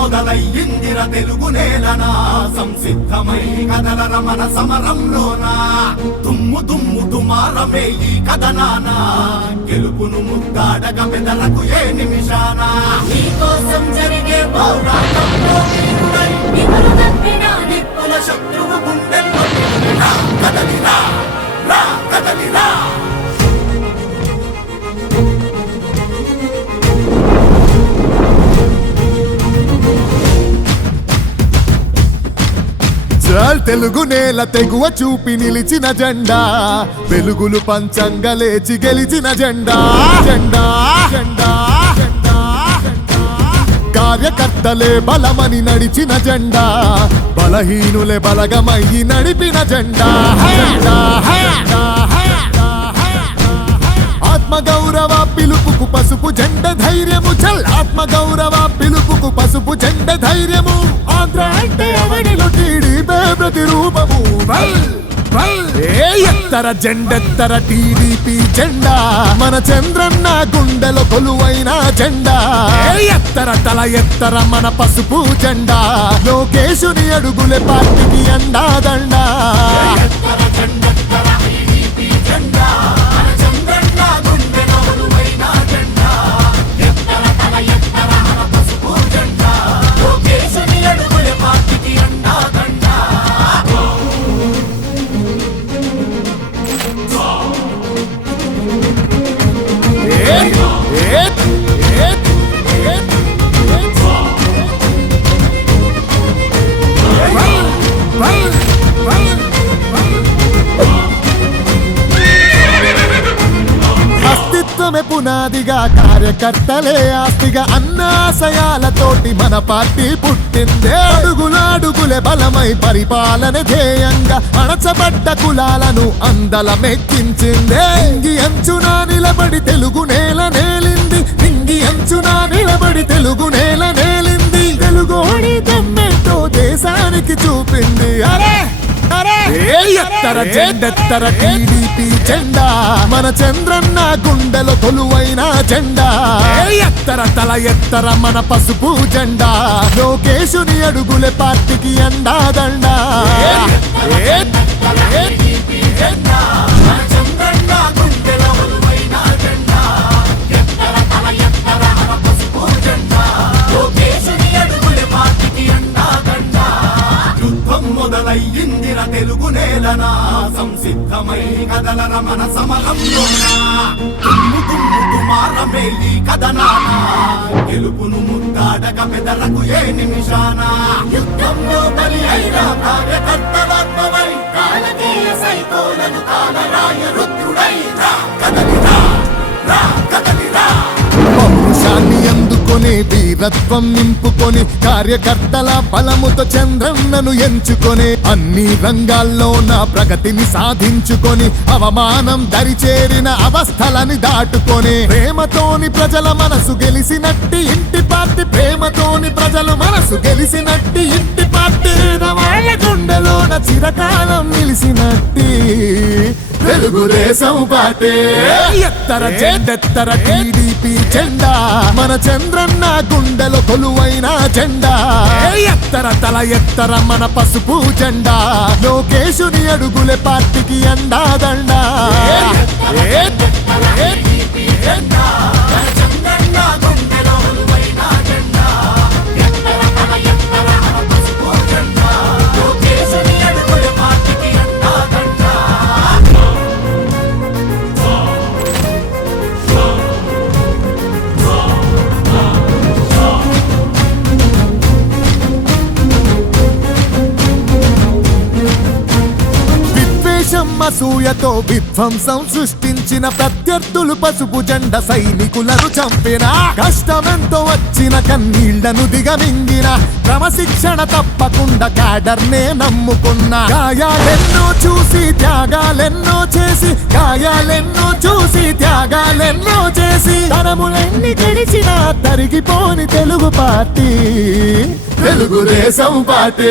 మొదలయ్యిందిర తెలుగు నేలనా సంసిద్ధమై కదలర మన సమరంలోనా దుమ్ము దుమ్ము దుమారమే ఈ కథనానా గెలుపును ముద్దాడగ బెదరకు ఏ నిమిషాన నీకోసం జరిగే పోరాటంలో వీరుడై నిపులు తప్పిన నిప్పుల శత్రువు గుండెల్లో కదలిరా రా కదలిరా తెలుగు నేల తెగువ చూపి నిలిచిన జెండా వెలుగులు పంచంగా లేచి గెలిచిన జెండా జెండా జెండా జెండా కార్యకర్తలే బలమని నడిచిన జెండా బలహీనులే బలగమయ్యి నడిపిన జెండా జెండా ఆత్మగౌరవ పిలుపుకు పసుపు జెండ ధైర్యము చల్ ఆత్మగౌరవ పిలుపుకు పసుపు జెండ ధైర్యము ఆంధ్ర అంటే అవనిలో టీడీపీ ప్రతిరూపము ఎత్తర జెండెత్తర టీడీపీ జెండా మన చంద్రన్న గుండెలో కొలువైన జెండా ఎత్తర తల ఎత్తర మన పసుపు జెండా లోకేశుని అడుగులే పార్టీకి అండా దండా అస్తిత్వమే పునాదిగా కార్యకర్తలే ఆస్తిగా అన్నాశయాలతోటి మన పార్టీ పుట్టిందే అడుగులే బలమై పరిపాలన ధ్యేయంగా అణచబడ్డ కులాలను అందలమెక్కించిందే ఇంగి అంచునా నిలబడి తెలుగు నేల నేలింది ఇంగి అంచునా నిలబడి తెలుగు నేల నేలింది తెలుగోడి దమ్మెంతో దేశానికి చూపింది అరే ఎత్తర జెండెత్తర టీడీపీ జెండా మన చంద్రన్న గుండెలో కొలువైన జెండా ఎత్తర తల ఎత్తర మన పసుపు జెండా లోకేశుని అడుగులే పార్టీకి అండా దండా మొదలయ్యిందిర తెలుగు నేలనా సంసిద్ధమై కదలర మన సమరంలోనా దుమ్ము దుమ్ము దుమారమే ఈ కథనానా గెలుపును ముద్దాడగ బెదరకు ఏ నిమిషాన యుద్ధంలో బలి అయిన కార్యకర్తలాత్మవై కాలకేయ సైకోలను కాలరాయ రుద్రుడై రా కదలిరా రా కదలిరా పౌరుషాన్ని అందుకొని వీరత్వం నింపుకొని కార్యకర్తల బలముతో చంద్రన్నను ఎంచుకొని అన్ని రంగాల్లో నా ప్రగతిని సాధించుకొని అవమానం దరిచేరిన అవస్థలని దాటుకొని ప్రేమతోని ప్రజల మనసు గెలిసినట్టి ఇంటి పార్టీ ప్రేమతోని ప్రజలు మనసు గెలిసినట్టి ఇంటి పార్టీ వాళ్ళ గుండెలోన చిరకాలం నిలిసినట్టి తెలుగుదేశం పార్టీ ఎత్తర జెండెత్తర టీడీపీ జెండా మన చంద్రన్న గుండెలో కొలువైన జెండా ఎత్తర తల ఎత్తర మన పసుపు జెండా లోకేశుని అడుగులే పార్టీకి అండా దండా అసూయతో విధ్వంసం సృష్టించిన ప్రత్యర్థులు పసుపు జెండ సైనికులను చంపిన కష్టమెంతో వచ్చిన కన్నీళ్లను దిగమింగిన క్రమశిక్షణ తప్పకుండా క్యాడర్నే నమ్ముకున్న గాయాలెన్నో చూసి త్యాగాలెన్నో చేసి గాయాలెన్నో చూసి త్యాగాలెన్నో చేసి తరములెన్ని గడిచినా తరిగిపోని తెలుగు పార్టీ తెలుగుదేశం పార్టీ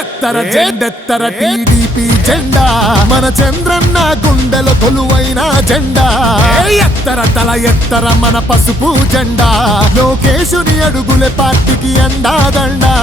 ఎత్తర జెండెత్తర టీడీపీ జెండా మన చంద్రన్న గుండెల కొలువైన జెండా ఎత్తర తల ఎత్తర మన పసుపు జెండా లోకేశుని అడుగులే పార్టీకి అండాదండా